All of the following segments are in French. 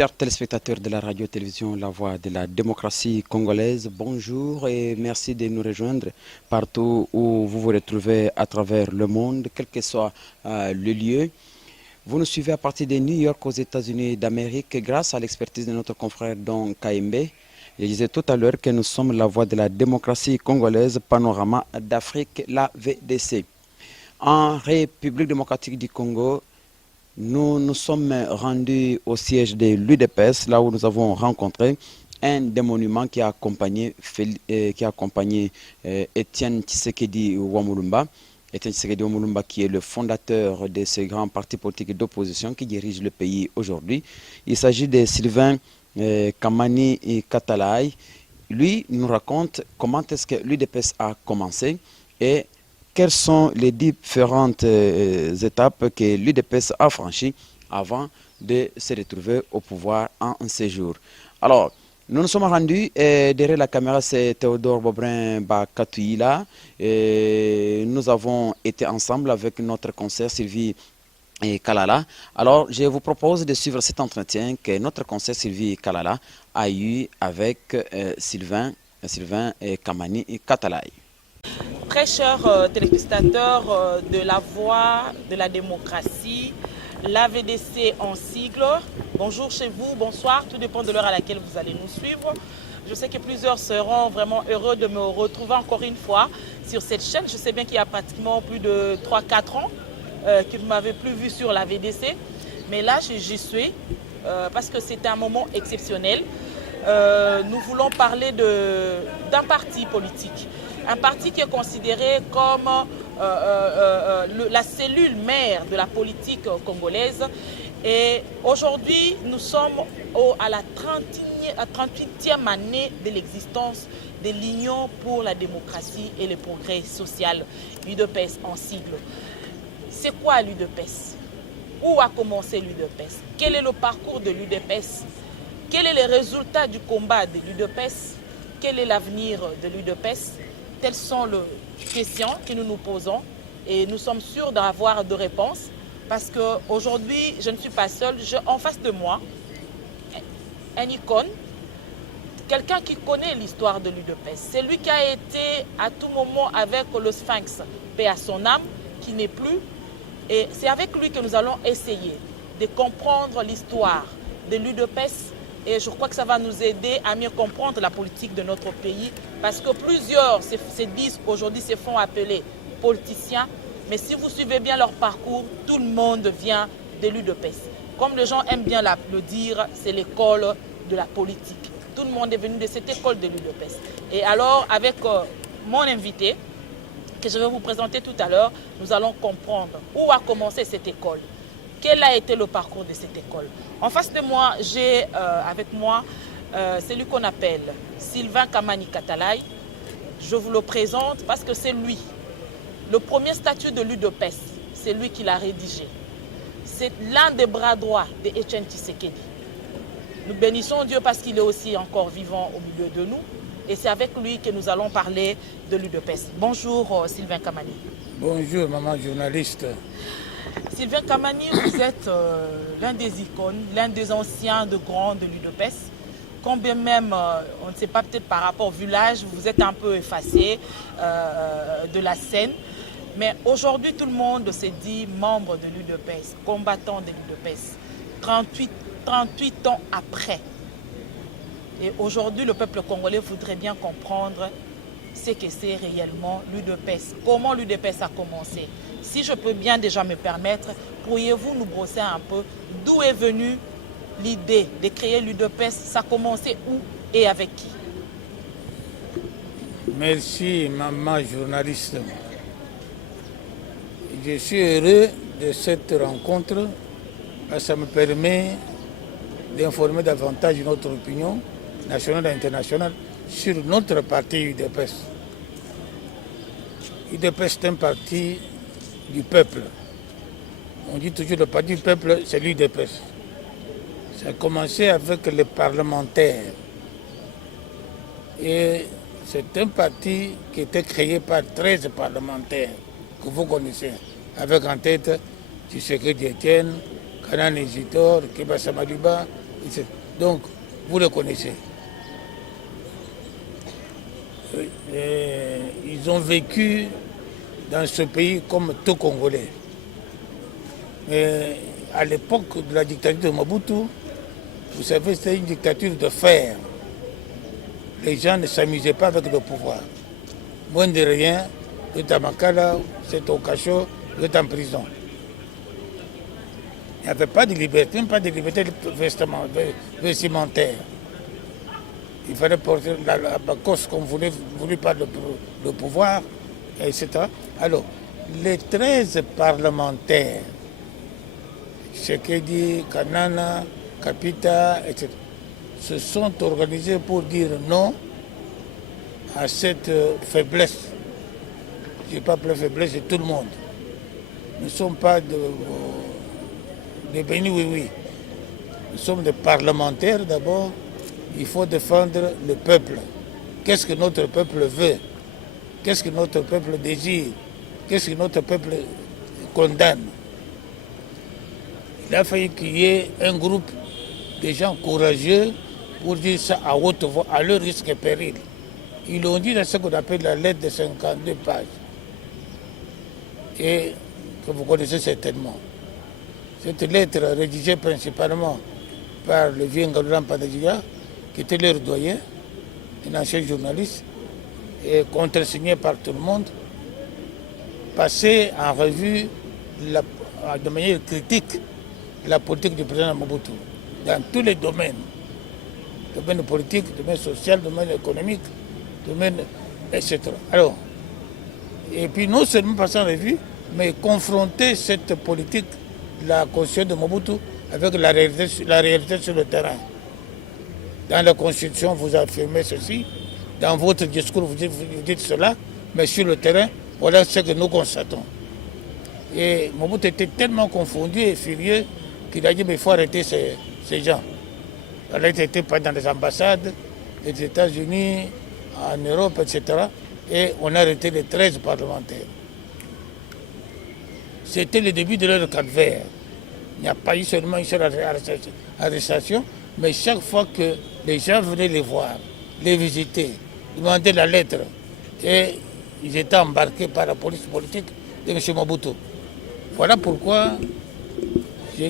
Chers téléspectateurs de la radio-télévision La Voix de la démocratie congolaise, bonjour et merci de nous rejoindre partout où vous vous retrouvez à travers le monde, quel que soit le lieu. Vous nous suivez à partir de New York aux États-Unis d'Amérique grâce à l'expertise de notre confrère Don Kaimbe. Je disais tout à l'heure que nous sommes la voix de la démocratie congolaise, panorama d'Afrique, la VDC. En République démocratique du Congo, nous nous sommes rendus au siège de l'UDPS, là où nous avons rencontré un des monuments qui a accompagné, Étienne Tshisekedi Wamulumba. Étienne Tshisekedi Wamulumba qui est le fondateur de ce grand parti politique d'opposition qui dirige le pays aujourd'hui. Il s'agit de Sylvain Kamani Katalai. Lui nous raconte comment est-ce que l'UDPS a commencé et quelles sont les différentes étapes que l'UDPS a franchies avant de se retrouver au pouvoir en un séjour. Alors, nous nous sommes rendus derrière la caméra, c'est Théodore Bobrin Bakatouila. Nous avons été ensemble avec notre conseiller Sylvie Kalala. Alors, je vous propose de suivre cet entretien que notre conseiller Sylvie Kalala a eu avec Sylvain Kamani Katalai. Très chers téléspectateurs de la Voix de la démocratie, l'AVDC en sigle, bonjour chez vous, bonsoir, tout dépend de l'heure à laquelle vous allez nous suivre. Je sais que plusieurs seront vraiment heureux de me retrouver encore une fois sur cette chaîne. Je sais bien qu'il y a pratiquement plus de 3-4 ans que vous ne m'avez plus vu sur l'AVDC, mais là j'y suis parce que c'est un moment exceptionnel. Nous voulons parler d'un parti politique. Un parti qui est considéré comme la cellule mère de la politique congolaise. Et aujourd'hui, nous sommes à la 38e année de l'existence de l'Union pour la démocratie et le progrès social, l'UDPS en sigle. C'est quoi l'UDPS? Où a commencé l'UDPS? Quel est le parcours de l'UDPS? Quel est le résultat du combat de l'UDPS? Quel est l'avenir de l'UDPS? Telles sont les questions que nous nous posons et nous sommes sûrs d'avoir de réponses parce qu'aujourd'hui, je ne suis pas seule. J'ai en face de moi un icône, quelqu'un qui connaît l'histoire de l'UDPS. C'est lui qui a été à tout moment avec le Sphinx, paix à son âme, qui n'est plus. Et c'est avec lui que nous allons essayer de comprendre l'histoire de l'UDPS. Et je crois que ça va nous aider à mieux comprendre la politique de notre pays parce que plusieurs se disent aujourd'hui se font appeler politiciens. Mais si vous suivez bien leur parcours, tout le monde vient de l'UDPS. Comme les gens aiment bien le dire, c'est l'école de la politique. Tout le monde est venu de cette école de l'UDPS. Et alors, avec mon invité, que je vais vous présenter tout à l'heure, nous allons comprendre où a commencé cette école. Quel a été le parcours de cette école? En face de moi, j'ai avec moi celui qu'on appelle Sylvain Kamani Katalai. Je vous le présente parce que c'est lui. Le premier statut de l'UDPS, c'est lui qui l'a rédigé. C'est l'un des bras droits de Étienne Tshisekedi. Nous bénissons Dieu parce qu'il est aussi encore vivant au milieu de nous. Et c'est avec lui que nous allons parler de l'UDPS. Bonjour Sylvain Kamani. Bonjour maman journaliste. Sylvain Kamani, vous êtes l'un des icônes, l'un des anciens de grands de l'UDPS. Combien même, on ne sait pas, peut-être par rapport au village, vous êtes un peu effacé de la scène. Mais aujourd'hui, tout le monde se dit membre de l'UDPS, combattant de l'UDPS, 38 ans après. Et aujourd'hui, le peuple congolais voudrait bien comprendre ce que c'est réellement l'UDPS. Comment l'UDPS a commencé? Si je peux bien déjà me permettre, pourriez-vous nous brosser un peu d'où est venue l'idée de créer l'UDPS? Ça a commencé où et avec qui? Merci maman journaliste. Je suis heureux de cette rencontre parce que ça me permet d'informer davantage notre opinion nationale et internationale sur notre parti UDPS. UDPS est un parti du peuple. On dit toujours le parti du peuple, c'est l'UDPS. Ça a commencé avec les parlementaires. Et c'est un parti qui était créé par 13 parlementaires que vous connaissez, avec en tête Tshisekedi Étienne, Kanan Isidore, Keba Samadiba, Donc, vous le connaissez. Ils ont vécu dans ce pays comme tout Congolais. Mais à l'époque de la dictature de Mobutu, vous savez, c'était une dictature de fer. Les gens ne s'amusaient pas avec le pouvoir. Moins de rien, vous êtes à Makala, vous êtes au cachot, vous êtes en prison. Il n'y avait pas de liberté, même pas de liberté vestimentaire. Il fallait porter la bacosse qu'on voulait par le pouvoir, etc. Alors, les 13 parlementaires, Tshisekedi, Kanana, Kapita, etc., se sont organisés pour dire non à cette faiblesse. Je n'ai pas appelé faiblesse de tout le monde. Nous ne sommes pas des bénis oui-oui. Nous sommes des parlementaires d'abord. Il faut défendre le peuple. Qu'est-ce que notre peuple veut? Qu'est-ce que notre peuple désire? Qu'est-ce que notre peuple condamne? Il a fallu qu'il y ait un groupe de gens courageux pour dire ça à haute voix, à leur risque et péril. Ils l'ont dit dans ce qu'on appelle la lettre de 52 pages. Et que vous connaissez certainement. Cette lettre rédigée principalement par le vieux Ngaloula Mpadadia, qui était leur doyen, un ancien journaliste, et contresigné par tout le monde, passait en revue de manière critique la politique du président Mobutu, dans tous les domaines. Domaine politique, domaine social, domaine économique, domaine, etc. Alors, et puis non seulement passer en revue, mais confronter cette politique, la constitution de Mobutu, avec la réalité sur le terrain. Dans la Constitution, vous affirmez ceci, dans votre discours, vous dites cela, mais sur le terrain, voilà ce que nous constatons. Et Mobutu était tellement confondu et furieux qu'il a dit, mais il faut arrêter ces gens. Elle n'était pas dans les ambassades des États-Unis, en Europe, etc. Et on a arrêté les 13 parlementaires. C'était le début de leur calvaire. Il n'y a pas eu seulement une seule arrestation, mais chaque fois que les gens venaient les voir, les visiter, demander la lettre, et ils étaient embarqués par la police politique de M. Mobutu. Voilà pourquoi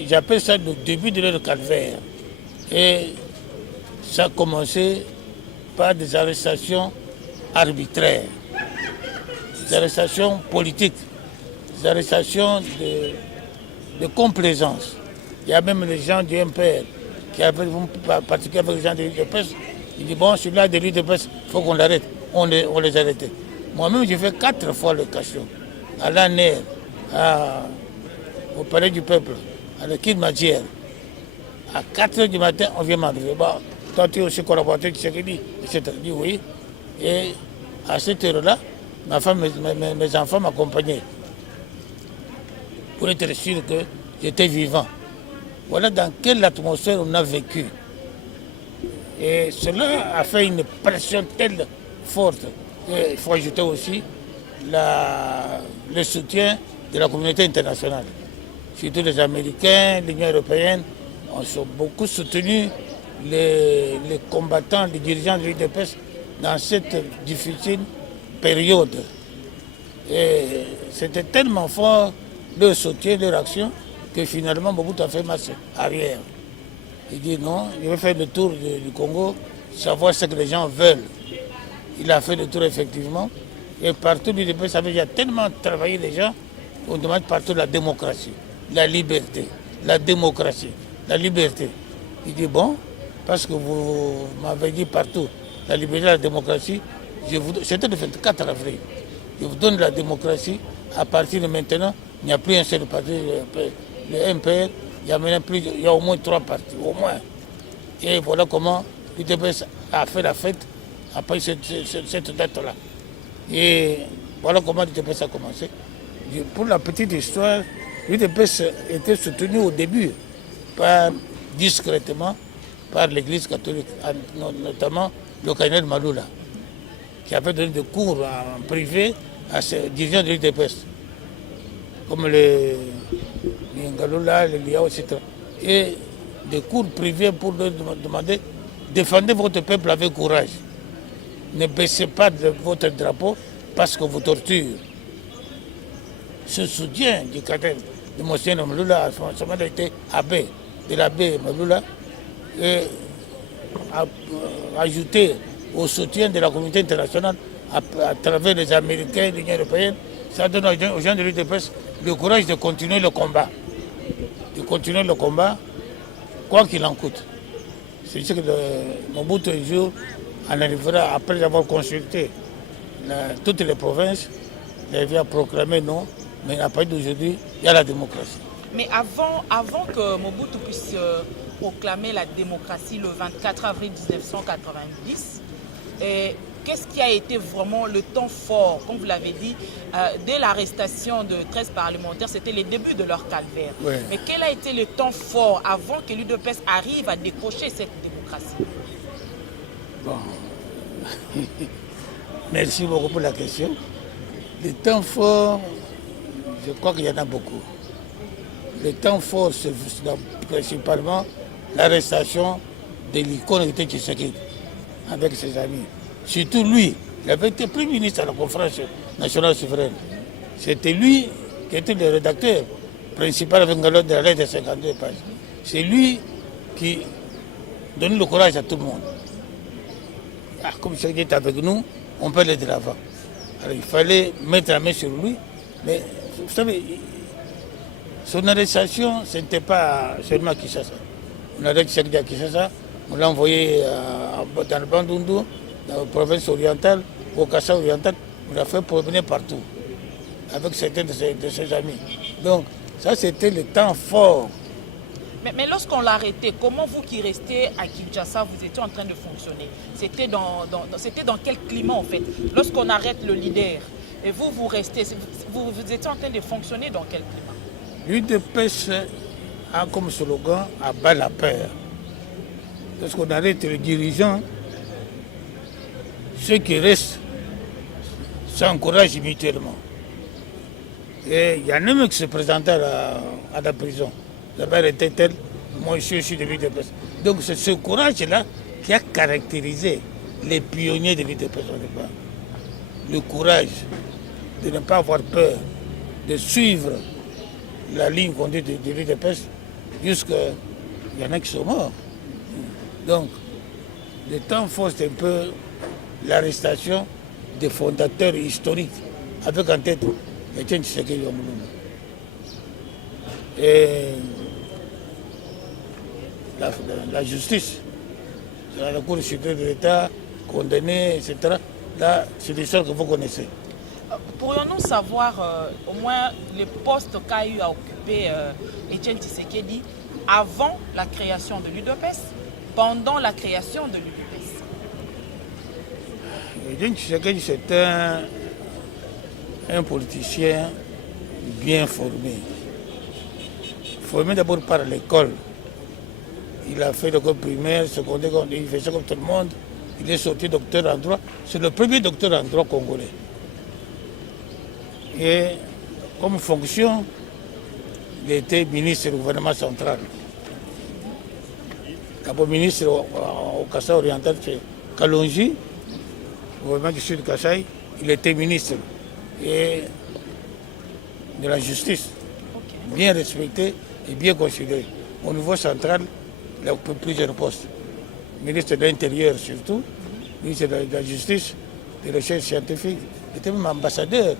j'appelle ça le début de leur calvaire. Et ça a commencé par des arrestations arbitraires, des arrestations politiques, des arrestations de complaisance. Il y a même les gens du MPR qui avaient pratiqué avec les gens de l'UDPS. Ils disent, bon, celui-là de l'UDPS, il faut qu'on l'arrête. On les a arrêtés. Moi-même, j'ai fait 4 fois le cachot, à l'ANER, au Palais du Peuple, à la Kidmatière. À 4 h du matin, on vient m'arriver. Bon, toi, tu es aussi collaborateur, tu sais qui dit, etc. Je dis oui. Et à cette heure-là, ma femme, mes enfants m'accompagnaient pour être sûr que j'étais vivant. Voilà dans quelle atmosphère on a vécu. Et cela a fait une pression telle forte. Et il faut ajouter aussi le soutien de la communauté internationale. Surtout les Américains, l'Union européenne, ont beaucoup soutenu les combattants, les dirigeants de l'UDPS dans cette difficile période. Et c'était tellement fort leur soutien, leur action, que finalement Mobutu a fait marche arrière. Il dit non, il veut faire le tour du Congo, savoir ce que les gens veulent. Il a fait le tour effectivement. Et partout, l'UDPS avait déjà tellement travaillé les gens, on demande partout la démocratie, la liberté, la démocratie, la liberté. Il dit bon, parce que vous m'avez dit partout la liberté, la démocratie, c'était le 24 avril. Je vous donne la démocratie, à partir de maintenant, il n'y a plus un seul parti, le MPR, il y a au moins 3 partis, au moins. Et voilà comment l'UDPS a fait la fête après cette date-là. Et voilà comment l'UDPS a commencé. Pour la petite histoire, l'UDPS était soutenu au début, discrètement, par l'Église catholique, notamment le cardinal Maloula, qui avait donné des cours en privé à ses dirigeants de l'UDPS, comme les Ngaloula, les Liao, etc. Et des cours privés pour leur demander défendez votre peuple avec courage. Ne baissez pas de votre drapeau parce qu'on vous torture. Ce soutien du cadre de Monseigneur Maloula a été abbé de l'abbé Maloula et ajouté au soutien de la communauté internationale à travers les Américains et l'Union européenne. Ça donne aux gens de l'UDPS le courage de continuer le combat. De continuer le combat, quoi qu'il en coûte. C'est ce que Mobutu un jour en arrivera, après avoir consulté toutes les provinces, il vient proclamer non, mais à partir d'aujourd'hui, il y a la démocratie. Mais avant que Mobutu puisse proclamer la démocratie le 24 avril 1990, qu'est-ce qui a été vraiment le temps fort, comme vous l'avez dit, dès l'arrestation de 13 parlementaires, c'était les débuts de leur calvaire. Oui. Mais quel a été le temps fort avant que l'UDPS arrive à décrocher cette démocratie? Bon. Merci beaucoup pour la question. Le temps fort, je crois qu'il y en a beaucoup. Le temps fort, c'est principalement l'arrestation de l'icône de Tshisekedi avec ses amis. Surtout lui, il avait été Premier ministre à la conférence nationale souveraine. C'était lui qui était le rédacteur principal avec de la lettre de 52 pages. C'est lui qui donnait le courage à tout le monde. Ah, comme Tshisekedi est avec nous, on peut aller de l'avant. Alors il fallait mettre la main sur lui, mais vous savez, son arrestation, ce n'était pas seulement à Kinshasa. On a arrêté Tshisekedi à Kinshasa, on l'a envoyé dans le Bandundu, dans la province orientale, au Kassa oriental, on l'a fait promener partout, avec certains de ses amis. Donc, ça, c'était le temps fort. Mais lorsqu'on l'a arrêté, comment vous qui restez à Kinshasa, vous étiez en train de fonctionner? C'était dans quel climat en fait? Lorsqu'on arrête le leader, et vous restez, vous étiez en train de fonctionner dans quel climat? L'UDPS a comme slogan « à bas la peur ». Lorsqu'on arrête le dirigeant, ceux qui restent s'encouragent mutuellement. Et il y en a même qui se présentait à la prison. D'abord était tel, moi je suis de l'UDPS. Donc c'est ce courage-là qui a caractérisé les pionniers de l'UDPS au départ. Le courage de ne pas avoir peur, de suivre la ligne conduite de l'UDPS jusqu'à... Il y en a qui sont morts. Donc, le temps fort, c'est un peu l'arrestation des fondateurs historiques, avec en tête Etienne Tshisekedi Omulumba. Et la justice, la Cour suprême de l'État, condamné, etc. Là, c'est l'histoire que vous connaissez. Pourrions-nous savoir au moins les postes qu'a eu à occuper Etienne Tshisekedi avant la création de l'UDPS, pendant la création de l'UDPS? Etienne Tshisekedi, c'est un politicien bien formé. Formé d'abord par l'école. Il a fait l'école primaire, secondaire, il faisait comme tout le monde. Il est sorti docteur en droit. C'est le premier docteur en droit congolais. Et comme fonction, il était ministre du gouvernement central. D'abord ministre au Kassai oriental, c'est Kalonji, au gouvernement du sud Kassai. Il était ministre et de la justice, bien respecté et bien considéré. Au niveau central, il a occupé plusieurs postes. Ministre de l'Intérieur surtout, ministre de la Justice, de la recherche scientifique, il était même ambassadeur.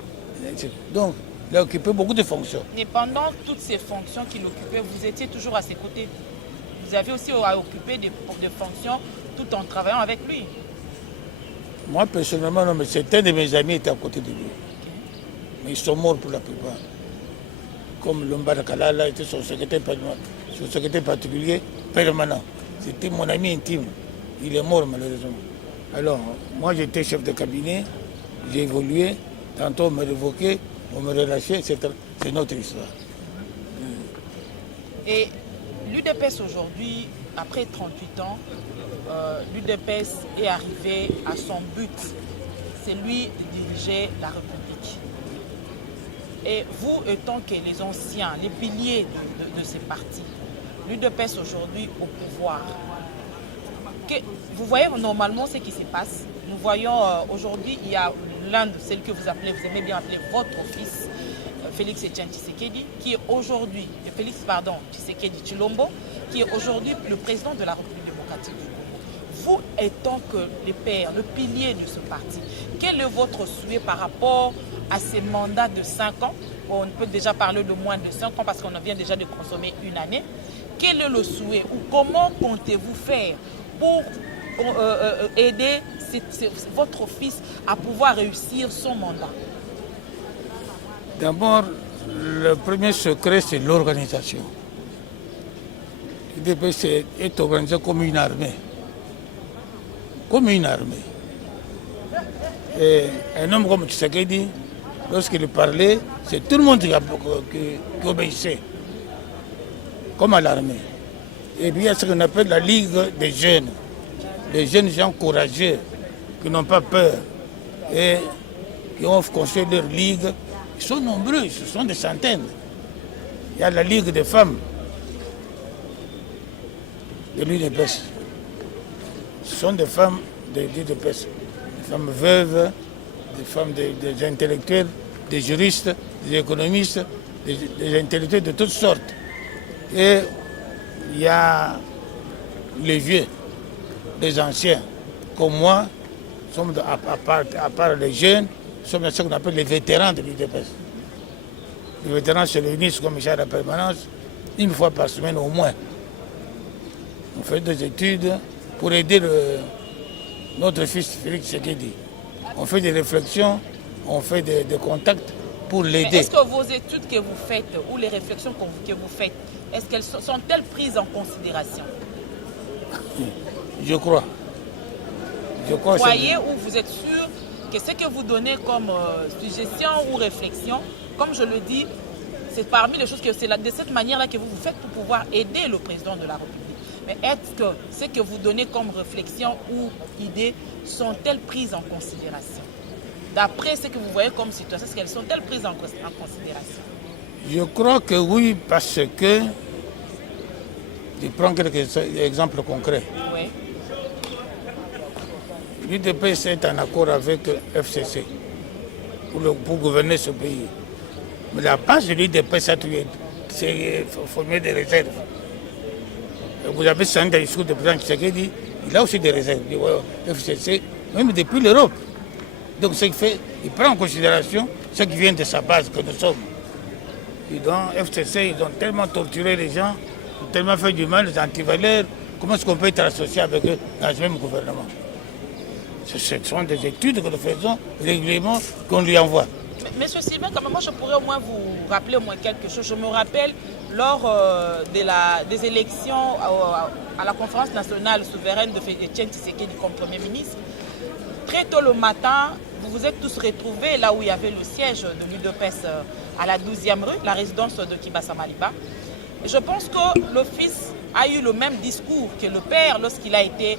Donc, il a occupé beaucoup de fonctions. Et pendant toutes ces fonctions qu'il occupait, vous étiez toujours à ses côtés. Vous avez aussi à occuper des fonctions tout en travaillant avec lui. Moi, personnellement, non, mais certains de mes amis étaient à côté de lui. Mais ils sont morts pour la plupart. Comme Lombard Kalala était son secrétaire particulier permanent. C'était mon ami intime. Il est mort malheureusement. Alors, moi j'étais chef de cabinet, j'ai évolué, tantôt on me révoquait, on me relâchait, etc. C'est notre histoire. Et l'UDPS aujourd'hui, après 38 ans, l'UDPS est arrivé à son but. C'est lui de diriger la République. Et vous, étant que les anciens, les piliers de ces partis, l'UDPS aujourd'hui au pouvoir, vous voyez normalement ce qui se passe. Nous voyons aujourd'hui, il y a l'un de celles que vous aimez bien appeler votre fils, Félix Etienne Tshisekedi, qui est aujourd'hui, Tshisekedi Tshilombo, qui est aujourd'hui le président de la République démocratique du Congo. Vous étant que le père, le pilier de ce parti, quel est votre souhait par rapport à ces mandats de 5 ans? On peut déjà parler de moins de 5 ans parce qu'on vient déjà de consommer une année. Quel est le souhait ou comment comptez-vous faire pour aider votre fils à pouvoir réussir son mandat? D'abord, le premier secret, c'est l'organisation. L'UDPS est organisé comme une armée. Comme une armée. Et un homme comme Tshisekedi, lorsqu'il parlait, c'est tout le monde qui obéissait, comme à l'armée. Et puis il y a ce qu'on appelle la Ligue des jeunes. Les jeunes gens courageux, qui n'ont pas peur et qui ont construit leur ligue. Ils sont nombreux, ce sont des centaines. Il y a la Ligue des femmes de l'UDPS. Ce sont des femmes de l'UDPS, des femmes veuves, des femmes des intellectuels, des juristes, des économistes, des intellectuels de toutes sortes. Et il y a les vieux, les anciens, comme moi, sommes à part les jeunes, sommes ce qu'on appelle les vétérans de l'UDPS. Les vétérans se réunissent comme commissaire à la permanence une fois par semaine au moins. On fait des études pour aider notre fils Félix Tshisekedi. On fait des réflexions, on fait des contacts pour l'aider. Est-ce que vos études que vous faites ou les réflexions que vous faites, est-ce qu'elles sont-elles prises en considération? Je crois. Croyez ou vous êtes sûr que ce que vous donnez comme suggestion ou réflexion, comme je le dis, c'est parmi les choses que c'est de cette manière-là que vous faites pour pouvoir aider le président de la République. Mais est-ce que ce que vous donnez comme réflexion ou idée sont-elles prises en considération? D'après ce que vous voyez comme situation, est-ce qu'elles sont-elles prises en considération? Je crois que oui, parce que, je prends quelques exemples concrets. Oui. L'UDPS est en accord avec FCC pour gouverner ce pays. Mais la base de l'UDPS, c'est former des réserves. Vous avez senti dans le discours du président Tshisekedi, il a aussi des réserves. FCC, même depuis l'Europe. Donc ce qui fait, il prend en considération ce qui vient de sa base que nous sommes. Et dans FCC, ils ont tellement torturé les gens, ils ont tellement fait du mal, les antivaleurs. Comment est-ce qu'on peut être associé avec eux dans ce même gouvernement? Ce sont des études que nous faisons régulièrement, qu'on lui envoie. Monsieur Sylvain, quand même, moi je pourrais au moins vous rappeler au moins quelque chose. Je me rappelle lors des élections à la conférence nationale souveraine de Etienne Tshisekedi comme Premier ministre, très tôt le matin, vous vous êtes tous retrouvés là où il y avait le siège de l'UDPS à la 12e rue, la résidence de Kibasa Maliba. Je pense que le fils a eu le même discours que le père lorsqu'il a été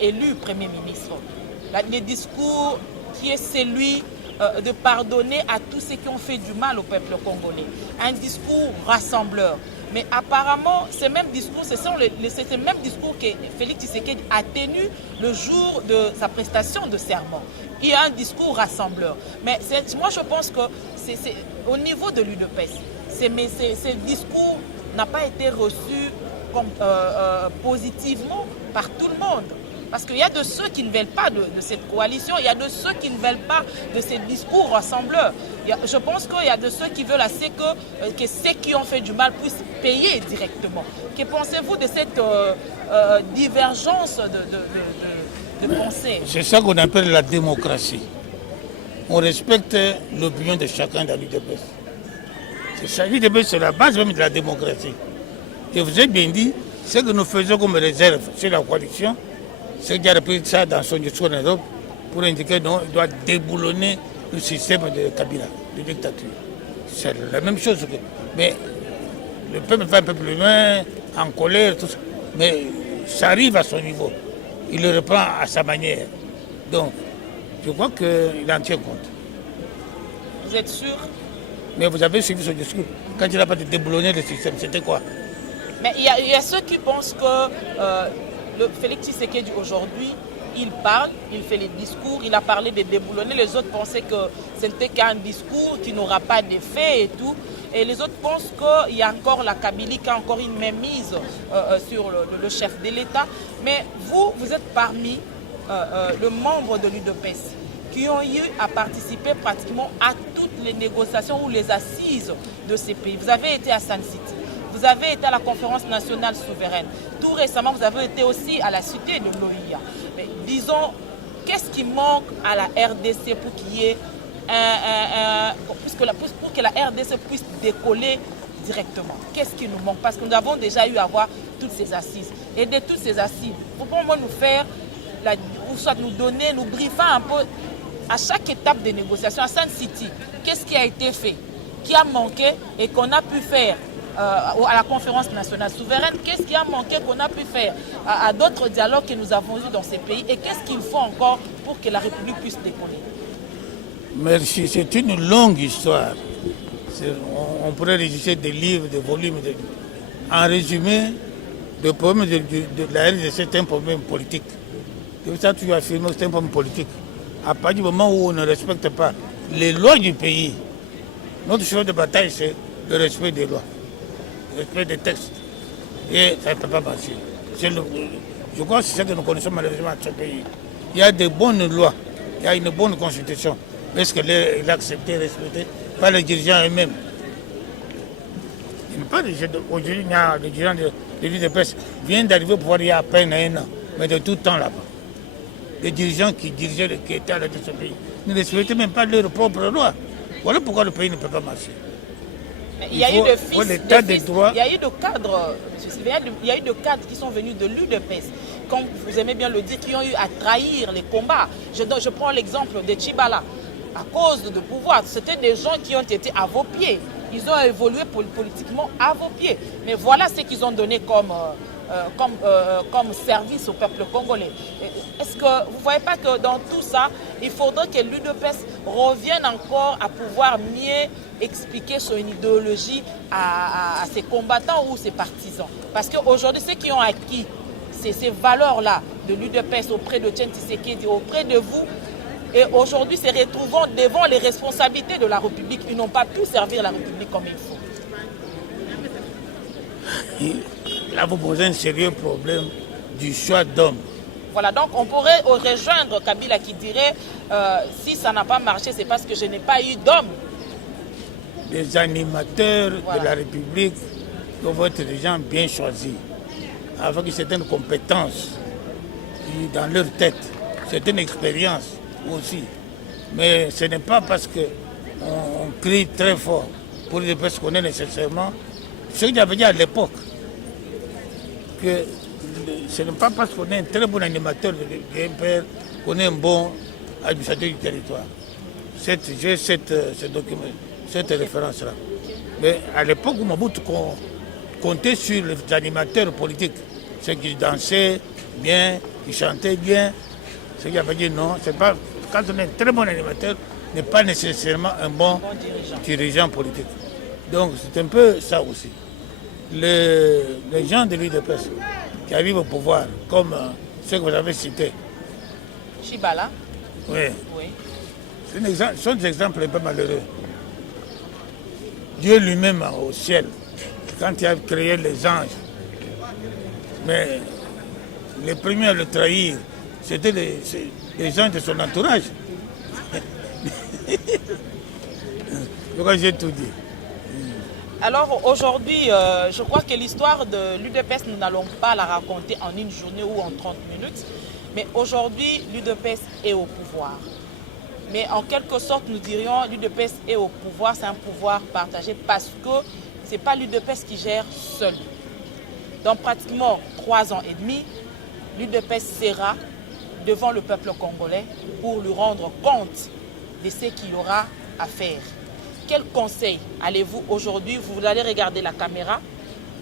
élu Premier ministre. Le discours qui est celui de pardonner à tous ceux qui ont fait du mal au peuple congolais. Un discours rassembleur. Mais apparemment, ce même discours, c'est le même discours que Félix Tshisekedi a tenu le jour de sa prestation de serment. Il y a un discours rassembleur. Mais moi, je pense que c'est au niveau de l'UDPS, ce discours n'a pas été reçu comme, positivement par tout le monde. Parce qu'il y a de ceux qui ne veulent pas de cette coalition, il y a de ceux qui ne veulent pas de ces discours rassembleurs. Je pense qu'il y a de ceux qui veulent assez que ceux qui ont fait du mal puissent payer directement. Que pensez-vous de cette divergence de pensée? C'est ça qu'on appelle la démocratie. On respecte l'opinion de chacun dans l'UDPS. C'est ça, l'UDPS, c'est la base même de la démocratie. Et vous avez bien dit, ce que nous faisons comme réserve sur la coalition, c'est qu'il a repris ça dans son discours en Europe pour indiquer qu'il doit déboulonner le système de Kabila, de dictature. C'est la même chose. Mais le peuple va un peu plus loin, en colère, tout ça. Mais ça arrive à son niveau. Il le reprend à sa manière. Donc, je crois qu'il en tient compte. Vous êtes sûr? Mais vous avez suivi son discours. Quand il n'a pas de déboulonner le système, c'était quoi? Mais il y a ceux qui pensent que Félix Tshisekedi aujourd'hui, il parle, il fait les discours, il a parlé de déboulonner. Les autres pensaient que ce n'était qu'un discours qui n'aura pas d'effet et tout. Et les autres pensent qu'il y a encore la Kabylie qui a encore une mainmise sur le chef de l'État. Mais vous êtes parmi les membres de l'UDPS qui ont eu à participer pratiquement à toutes les négociations ou les assises de ces pays. Vous avez été à Sun City, vous avez été à la conférence nationale souveraine. Tout récemment, vous avez été aussi à la cité de l'OIA. Mais disons, qu'est-ce qui manque à la RDC pour qu'il y ait pour que la RDC puisse décoller directement? Qu'est-ce qui nous manque? Parce que nous avons déjà eu à voir toutes ces assises. Et de toutes ces assises, il faut pas nous faire, ou soit nous donner, nous briefer un peu à chaque étape de négociation. À Sun City, qu'est-ce qui a été fait, qui a manqué et qu'on a pu faire à la conférence nationale souveraine? Qu'est-ce qui a manqué qu'on a pu faire à d'autres dialogues que nous avons eus dans ces pays? Et qu'est-ce qu'il faut encore pour que la République puisse décoller? Merci, c'est une longue histoire. On pourrait rédiger des livres, des volumes. En résumé, le problème de la RDC, c'est un problème politique. C'est ça que tu as affirmé, c'est un problème politique. À partir du moment où on ne respecte pas les lois du pays, notre cheval de bataille, c'est le respect des lois, le respect des textes. Et ça ne peut pas marcher. Je crois que c'est ce que nous connaissons malheureusement dans ce pays. Il y a de bonnes lois, il y a une bonne constitution. Est-ce qu'elle est acceptée, respectée par les dirigeants eux-mêmes? Aujourd'hui, les dirigeants de l'UDPS viennent d'arriver au pouvoir il y a à peine un an, mais de tout temps là-bas. Les dirigeants qui étaient à la tête de ce pays ne respectaient même pas leurs propres lois. Voilà pourquoi le pays ne peut pas marcher. Il y a eu de cadres, il y a eu de cadres qui sont venus de l'UDPS, comme vous aimez bien le dire, qui ont eu à trahir les combats. Je prends l'exemple de Tchibala. À cause de pouvoir, c'était des gens qui ont été à vos pieds. Ils ont évolué politiquement à vos pieds. Mais voilà ce qu'ils ont donné comme service au peuple congolais. Est-ce que vous ne voyez pas que dans tout ça, il faudrait que l'UDPS revienne encore à pouvoir mieux expliquer son idéologie à ses combattants ou ses partisans? Parce qu'aujourd'hui, ceux qui ont acquis ces valeurs-là de l'UDPS auprès de Etienne Tshisekedi, auprès de vous, et aujourd'hui se retrouvant devant les responsabilités de la République, ils n'ont pas pu servir la République comme il faut. Là, vous posez un sérieux problème du choix d'hommes. Voilà, donc on pourrait rejoindre Kabila qui dirait si ça n'a pas marché, c'est parce que je n'ai pas eu d'hommes. Les animateurs de la République doivent être des gens bien choisis, avec certaines compétences dans leur tête, certaines expériences aussi. Mais ce n'est pas parce qu'on crie très fort pour les personnes qu'on est nécessairement. Ce que j'avais dit à l'époque, que ce n'est pas parce qu'on est un très bon animateur de l'IMPR qu'on est un bon administrateur du territoire. J'ai cette document, cette référence-là. Mais à l'époque où Mobutu comptait sur les animateurs politiques, ceux qui dansaient bien, qui chantaient bien, ceux qui avaient dit non, c'est pas. Quand on est un très bon animateur, n'est pas nécessairement un bon dirigeant politique. Donc c'est un peu ça aussi. Les gens de l'UDPS qui arrivent au pouvoir, comme ceux que vous avez cités. Tchibala. Oui. Ce sont des exemples un peu malheureux. Dieu lui-même au ciel, quand il a créé les anges, mais les premiers à le trahir, c'était les gens de son entourage. Donc j'ai tout dit. Alors aujourd'hui, je crois que l'histoire de l'UDPS, nous n'allons pas la raconter en une journée ou en 30 minutes. Mais aujourd'hui, l'UDPS est au pouvoir. Mais en quelque sorte, nous dirions l'UDPS est au pouvoir, c'est un pouvoir partagé parce que ce n'est pas l'UDPS qui gère seul. Dans pratiquement 3 ans et demi, l'UDPS sera devant le peuple congolais pour lui rendre compte de ce qu'il aura à faire. Quel conseil allez-vous aujourd'hui? Vous allez regarder la caméra.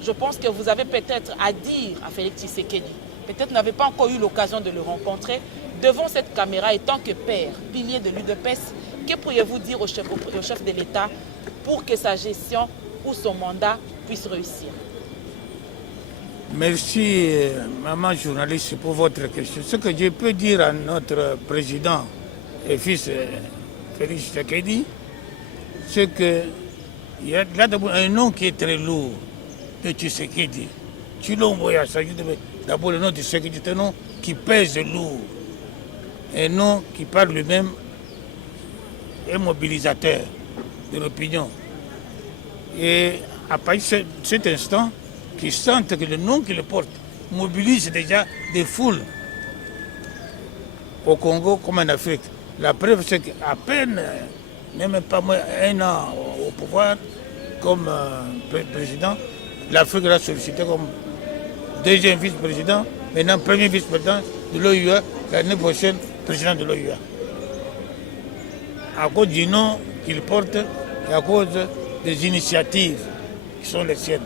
Je pense que vous avez peut-être à dire à Félix Tshisekedi. Peut-être vous n'avez pas encore eu l'occasion de le rencontrer. Devant cette caméra, et tant que père, pilier de l'UDPS, que pourriez-vous dire au chef de l'État pour que sa gestion ou son mandat puisse réussir? Merci, maman journaliste, pour votre question. Ce que je peux dire à notre président et fils Félix Tshisekedi, c'est qu'il y a là d'abord un nom qui est très lourd de Tshisekedi. Chilomboya, ça dit d'abord le nom de Tshisekedi, c'est un nom qui pèse lourd. Un nom qui parle lui-même est mobilisateur de l'opinion. Et à partir de cet instant, qui sentent que le nom qu'il porte mobilise déjà des foules au Congo comme en Afrique. La preuve, c'est qu'à peine, même pas moins un an au pouvoir, comme président, l'Afrique l'a sollicité comme deuxième vice-président, maintenant premier vice-président de l'OUA, l'année prochaine président de l'OUA. À cause du nom qu'il porte et à cause des initiatives qui sont les siennes.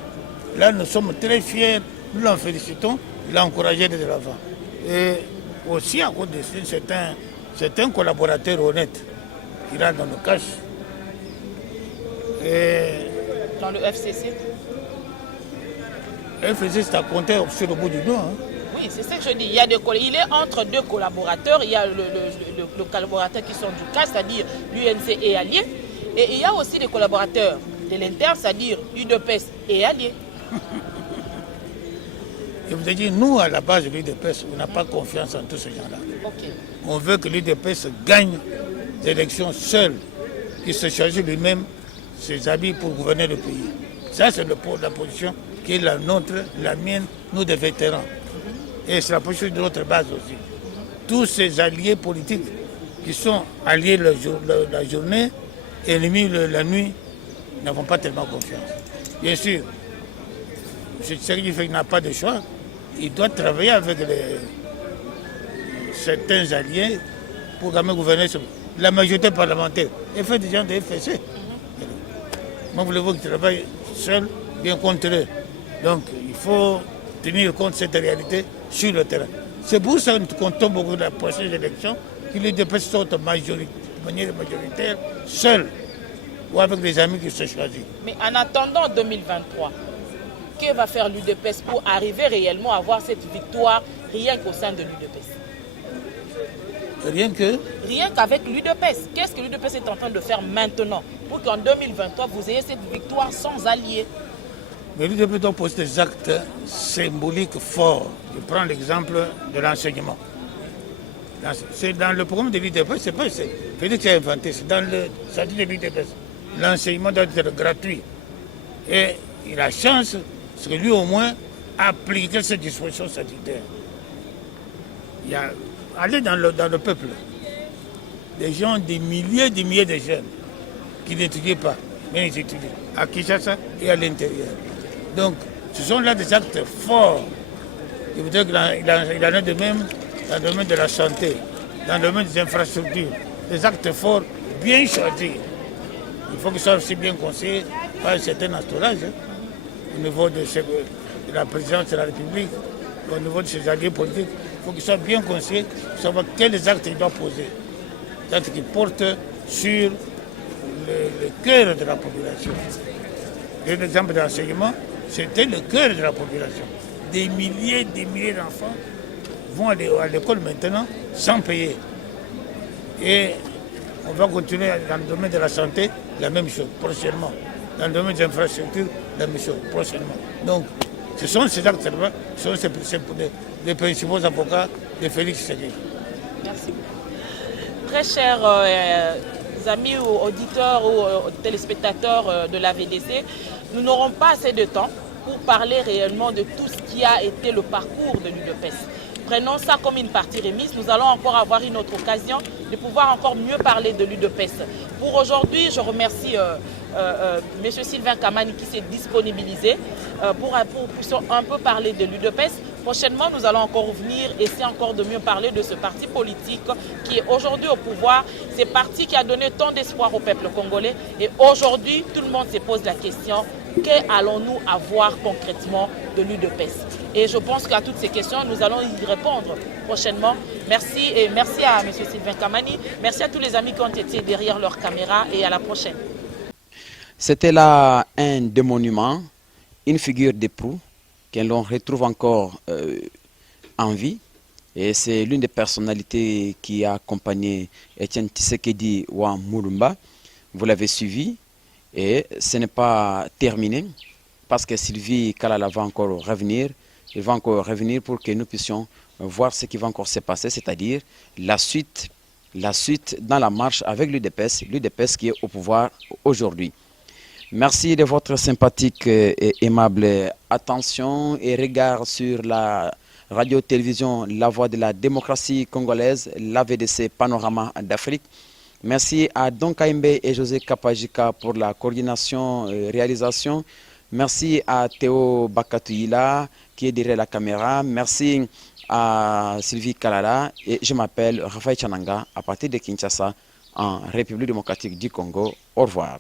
Là, nous sommes très fiers, nous l'en félicitons, l'encourager de l'avant. Et aussi, à cause de ça, c'est un collaborateur honnête qui rentre dans le cash. Et dans le FCC? FCC, c'est à compter sur le bout du doigt. Hein. Oui, c'est ce que je dis. Il est entre deux collaborateurs. Il y a le collaborateur qui sont du CAS, c'est-à-dire l'UNC et Alliés. Et il y a aussi des collaborateurs de l'interne, c'est-à-dire UDPS et Alliés. Je vous ai dit, nous, à la base de l'UDPS, on n'a pas confiance en tous ces gens-là. Okay. On veut que l'UDPS gagne des élections seul, qu'il se choisit lui-même ses habits pour gouverner le pays. Ça, c'est la position qui est la nôtre, la mienne, nous des vétérans. Et c'est la position de notre base aussi. Tous ces alliés politiques qui sont alliés la journée, ennemis la nuit, n'avons pas tellement confiance. Bien sûr, c'est ce qui fait qu'il n'a pas de choix. Il doit travailler avec certains alliés pour quand même gouverner la majorité parlementaire. Et fait des gens de FCC. Moi, voulez-vous qu'il travaille seul, bien contre eux. Donc, il faut tenir compte de cette réalité sur le terrain. C'est pour ça qu'on tombe beaucoup de la prochaine élection, que les députés sortent de manière majoritaire, seuls, ou avec des amis qui se choisissent. Mais en attendant 2023, que va faire l'UDPS pour arriver réellement à avoir cette victoire rien qu'au sein de l'UDPS? Rien qu'avec l'UDPS. Qu'est-ce que l'UDPS est en train de faire maintenant pour qu'en 2023, vous ayez cette victoire sans alliés? Mais l'UDPS doit poser des actes symboliques forts. Je prends l'exemple de l'enseignement. C'est dans le programme de l'UDPS, c'est pas Félix qui a inventé, c'est dans le statut de l'UDPS. L'enseignement doit être gratuit. Et il a chance, c'est que lui au moins appliquer ces dispositions statutaires. Allez dans le peuple, des gens, des milliers de jeunes qui n'étudient pas, mais ils étudient à Kinshasa et à l'intérieur. Donc, ce sont là des actes forts. Je voudrais qu'il en ait de même dans le domaine de la santé, dans le domaine des infrastructures, des actes forts bien choisis. Il faut qu'ils soient aussi bien conseillés par un certain entourage, au niveau de la présidence de la République, au niveau de ses alliés politiques. Il faut qu'ils soient bien conseillés pour savoir quels actes ils doivent poser. Des actes qui portent sur le cœur de la population. L'exemple de l'enseignement, c'était le cœur de la population. Des milliers d'enfants vont à l'école maintenant sans payer. Et on va continuer dans le domaine de la santé, la même chose, prochainement. Dans le domaine des infrastructures, la même chose, prochainement. Donc, ce sont ces actes-là, ce sont les principaux avocats de Félix Tshisekedi. Merci. Très chers amis ou auditeurs ou téléspectateurs de la VDC, nous n'aurons pas assez de temps pour parler réellement de tout ce qui a été le parcours de l'UDPS. Prenons ça comme une partie remise. Nous allons encore avoir une autre occasion de pouvoir encore mieux parler de l'UDPS. Pour aujourd'hui, je remercie M. Sylvain Kamani qui s'est disponibilisé pour un peu parler de l'UDPS. Prochainement, nous allons encore revenir et essayer encore de mieux parler de ce parti politique qui est aujourd'hui au pouvoir. Ce parti qui a donné tant d'espoir au peuple congolais. Et aujourd'hui, tout le monde se pose la question, qu'allons-nous avoir concrètement de l'UDPS? Et je pense qu'à toutes ces questions, nous allons y répondre prochainement. Merci et merci à M. Sylvain Kamani. Merci à tous les amis qui ont été derrière leur caméra et à la prochaine. C'était là un des monuments, une figure d'époux que l'on retrouve encore en vie. Et c'est l'une des personnalités qui a accompagné Etienne Tshisekedi wa Mulumba. Vous l'avez suivi et ce n'est pas terminé parce que Sylvie Kalala va encore revenir. Il va encore revenir pour que nous puissions voir ce qui va encore se passer, c'est-à-dire la suite dans la marche avec l'UDPS qui est au pouvoir aujourd'hui. Merci de votre sympathique et aimable attention et regard sur la radio-télévision La Voix de la démocratie congolaise, la VDC Panorama d'Afrique. Merci à Don Kaimbe et José Kapajika pour la coordination et réalisation. Merci à Théo Bakatouila qui est derrière la caméra. Merci à Sylvie Kalala et je m'appelle Raphaël Chananga à partir de Kinshasa en République démocratique du Congo. Au revoir.